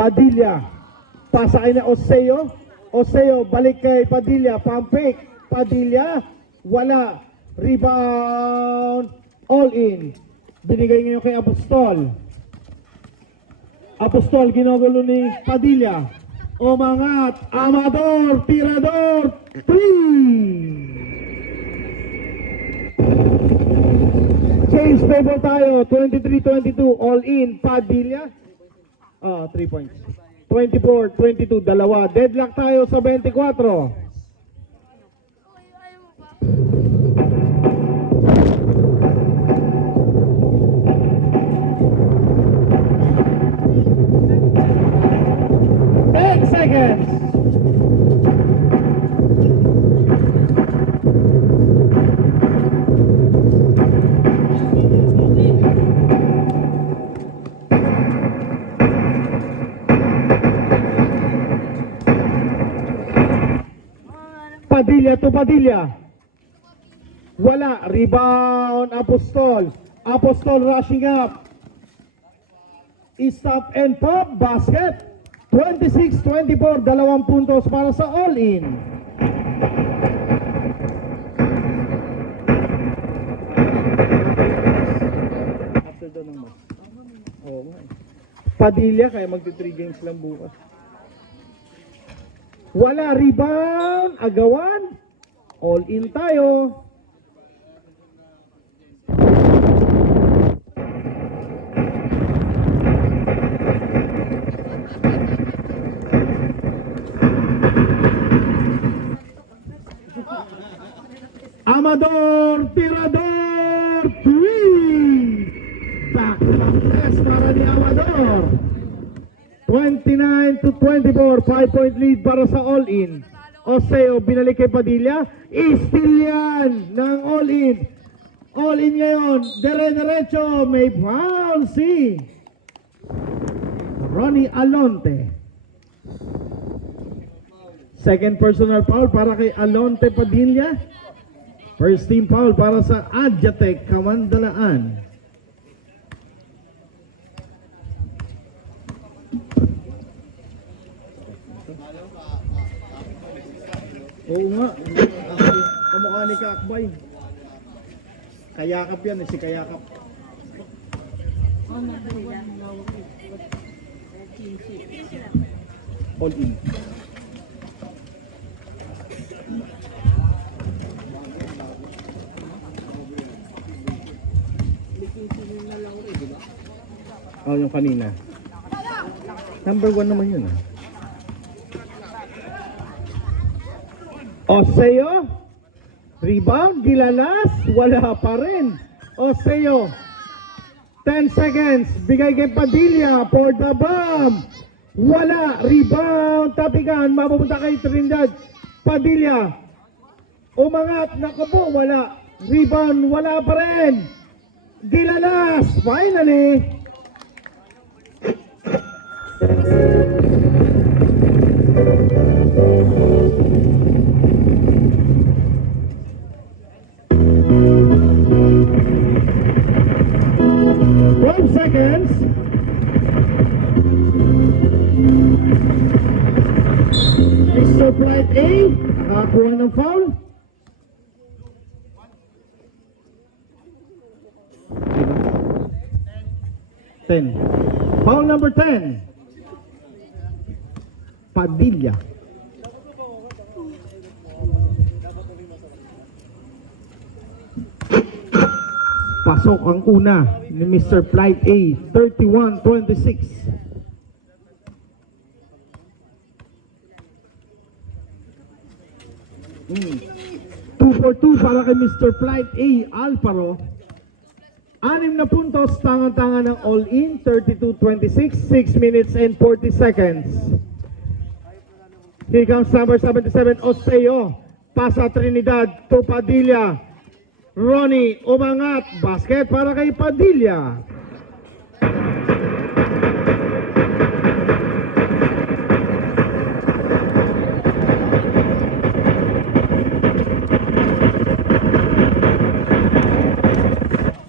Padilla. Pasa kay na Oseo. Oseo, balik kay Padilla. Pump fake. Padilla. Wala. Rebound. All in. Binigay ngayon kay Apostol. Apostol, ginugulo ni Padilla. Umangat. Amador. Tirador. 3. Change table tayo. 23-22. All in. Padilla. 3 points. 24-22. Dalawa. Deadlock tayo sa 24. Seconds. Padilla to Padilla. Wala. Rebound. Apostol. Apostol rushing up. Stop and pop. Basket. 26-24, 2 puntos para sa all-in. After doon ng match. Oo nga. Padilla, kaya magti-3 games lang bukas. Wala, rebound, agawan. All-in tayo. Amador, tirador, 3. Back-to-back press para ni Amador. 29-24, 5-point lead para sa all-in. Oseo, binalik kay Padilla. Steal yan ng all-in. All-in ngayon, dire-diretso, may foul si Ronnie Alonte. Second personal foul para kay Alonte Padilla. First team foul para sa Adjatec Kamandalaan. Oo nga. Kamukha ni Kakbay. Kayakap yan, si Kayakap. All in. Oh, yung kanina. Number 1 naman yun. Oseo. Rebound. Gilalas. Wala pa rin. Oseo. 10 seconds. Bigay kay Padilla for the bomb. Wala. Rebound. Tapikan. Mapupunta kay Trinidad. Padilla. Umangat. Naku po. Wala. Rebound. Wala pa rin. Gilalas. Finally. Seconds. Mr. Flight A, nakakuha ng foul. Ten. Foul number 10. Padilla. Pasok ang una ni Mr. Flight A, 31-26. 2 for 2 para kay Mr. Flight A, Alfaro. 6 na puntos, tangan-tangan ng all-in, 32-26, 6 minutes and 40 seconds. Here comes number 77, Oseo. Pasa Trinidad to Padilla. Ronnie, umangat. Basket para kay Padilla.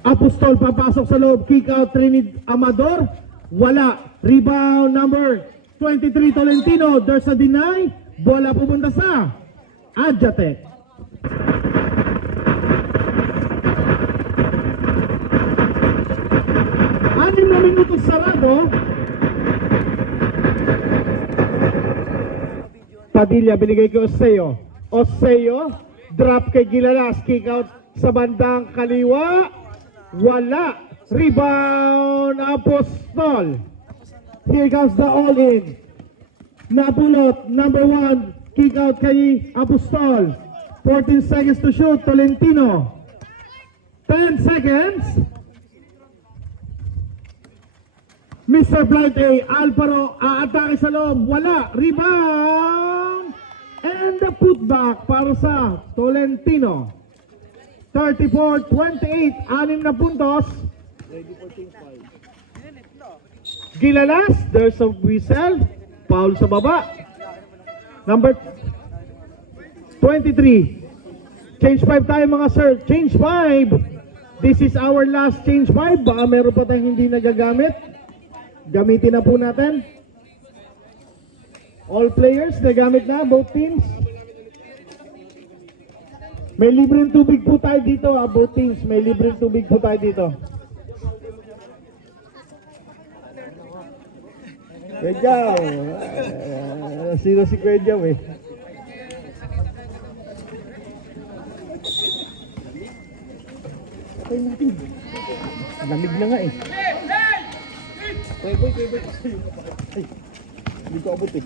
Apostol papasok sa loob. Kick out Trinidad Amador. Wala. Rebound number 23 Tolentino, there's a deny. Bola pupunta sa Adjatec. Anim na minutos sarado. Padilla binigay kay Oseo. Oseo, drop kay Gilalas, kick out sa bandang kaliwa. Wala. Rebound, Apostol. Here comes the all-in. Napulot, number 1, kick out kay Apostol. 14 seconds to shoot, Tolentino. 10 seconds. Mr. Blind A, Alvaro, aatake sa loob, wala. Rebound. And the putback para sa Tolentino. 34-28, 6 na puntos. Gilalas, there's a whistle. Foul sa baba. Number 23. Change 5 tayo mga sir. Change 5. This is our last change 5. Baka meron pa tayong hindi nagagamit. Gamitin na po natin. All players, nagamit na, both teams. May libreng tubig po tayo dito, both teams. May libreng tubig po tayo dito. Kwejaw. Sino si Kwejaw eh? Okay natin. Lamig na nga eh. Boy. Ay, hindi ko abot eh.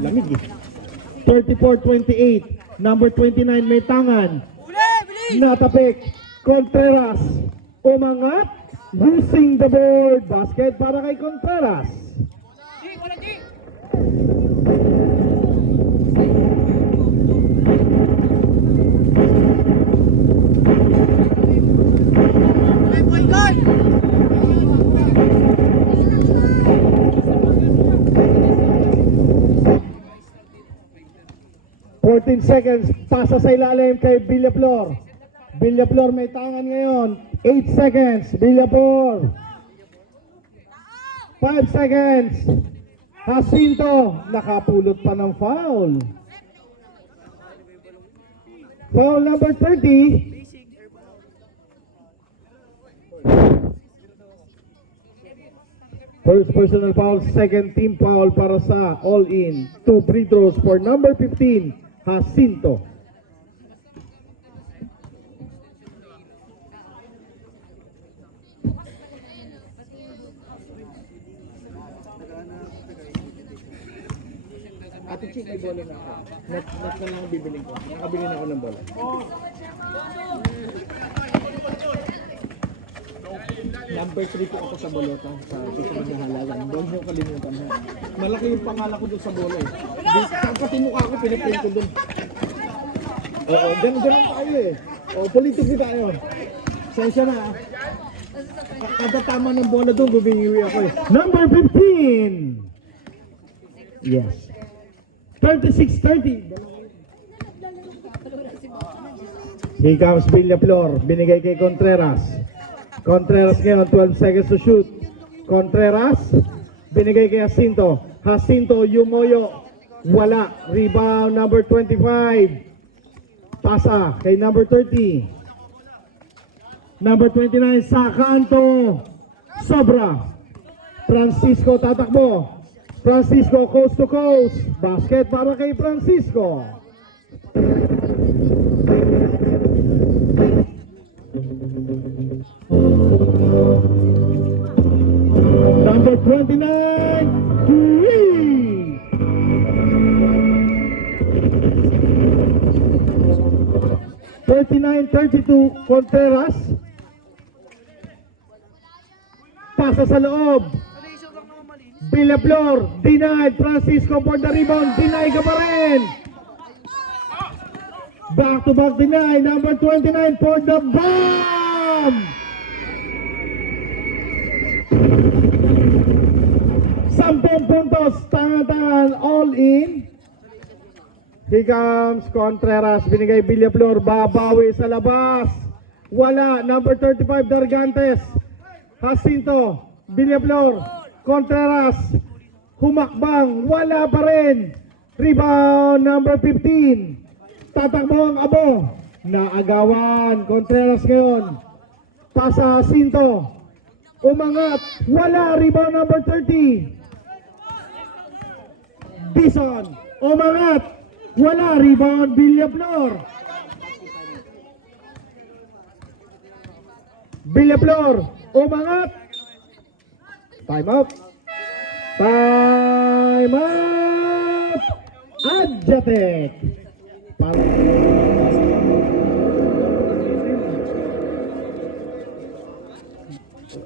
Lamig eh. 34-28. Number 29 may tangan. Natapik. Contreras. Umangat. Using the board. Basket para kay Contreras. Fourteen seconds, pasa sa ilalim kay Villaflor. Villaflor may tangan ngayon. 8 seconds, Villaflor. 5 seconds. Jacinto, nakapulot pa ng foul. Foul number 30. First personal foul, second team foul para sa all-in. 2 free throws for number 15, Jacinto. Ate Chick, may bola na ako. Net na lang bibiling ko. Nakabili na ako ng bola. Number 3 po ako sa bolota sa susunod na halalan. Doon yung kalimutan mo. Malaki yung pangalan ko doon sa bola eh. Saan pati mukha ko, pinaprint ko doon. Oo, ganun tayo eh. Oo, politiko tayo. Sensya na ah. Kada tama ng bola doon, gumingiwi ako eh. Number 15! Yes. 36-30. Here comes Villaflor. Binigay kay Contreras. Contreras ngayon, 12 seconds to shoot. Contreras, binigay kay Jacinto. Jacinto, Yumoyo, wala. Rebound, number 25. Pasa kay number 30. Number 29, sa kanto. Sobra. Francisco tatakbo. Francisco, coast to coast. Basket para kay Francisco. Number 29, 39-32, Contreras. Pasa sa loob. Villaflor, denied. Francisco for the rebound. Deny ka pa rin. Back to back deny. Number 29 for the bomb. Sampung puntos. Tangan-tangan. All in. Here comes Contreras. Binigay Villaflor. Babawi sa labas. Wala. Number 35 Dargantes. Jacinto. Villaflor. Contreras. humakbang, wala pa rin. Rebound number 15. Tatakbo ang Abo. Naagawan, Contreras ngayon. Pasa Sinto. Umangat, wala. Rebound number 30. Dison. Umangat, wala. Rebound Villaflor. Villaflor. Umangat. Time out. Time out. Adjatec.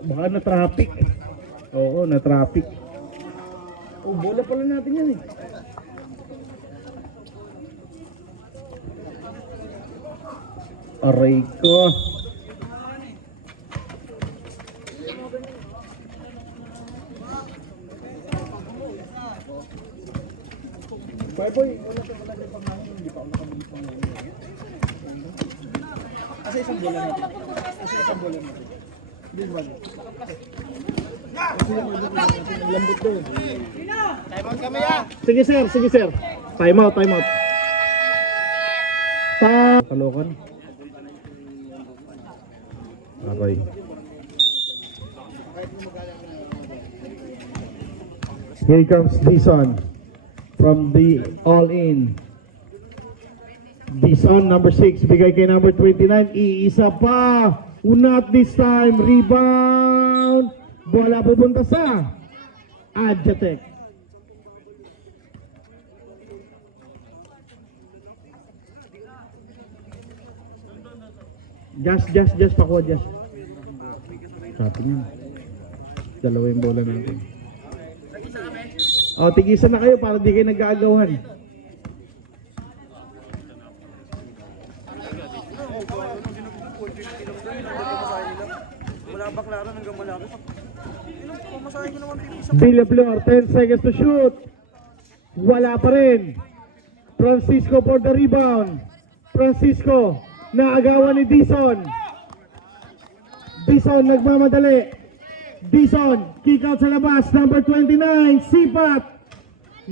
Baka na-traffic. Oo, na-traffic. Oh, bola pala natin yan eh. Aray ko. Bye boy, wala ka pala dyan pang namin, hindi pa ako nakabili pang namin. Asa isang bola natin? Asa isang bola natin? This one. Kasi yung ulo ko natin, ang lambot ko. Time out kami ya! Sige sir, sige sir. Time out, time out. Kalokan. Aray. Here comes Dison from the all-in. Dison number 6, bigay kay number 29. Iisa pa. Not this time. Rebound. Bola pupunta sa Adjatec. Just, pakuha, just. Sa atin yun. Dalawa yung bola natin. O, tigisan na kayo para di kayo nag-aagawan. Villaflor, 10 seconds to shoot. Wala pa rin. Francisco for the rebound. Francisco, naagawan ni Dison. Dison nagmamadali. Dison, kick out sa labas, number 29, Sipat.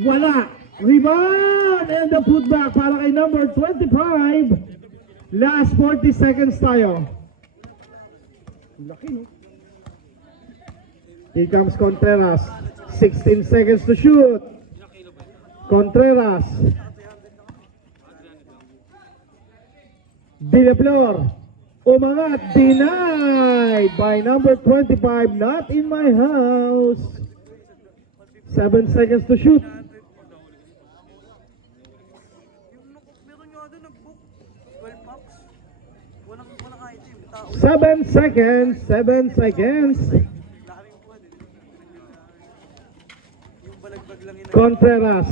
Wala. Rebound and the putback para kay number 25. Last 40 seconds tayo. Laki, no? Here comes Contreras. 16 seconds to shoot. Contreras. Villaflor. Umangat. Denied by number 25. Not in my house. 7 seconds to shoot. Seven seconds. Contreras.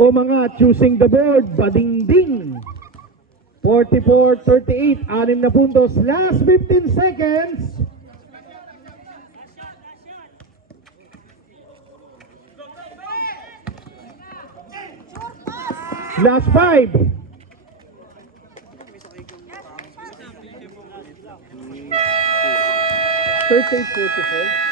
Umangat, choosing the board. Badingding. 44-38. 6 na puntos. Last 15 seconds. Last 5. 38-44.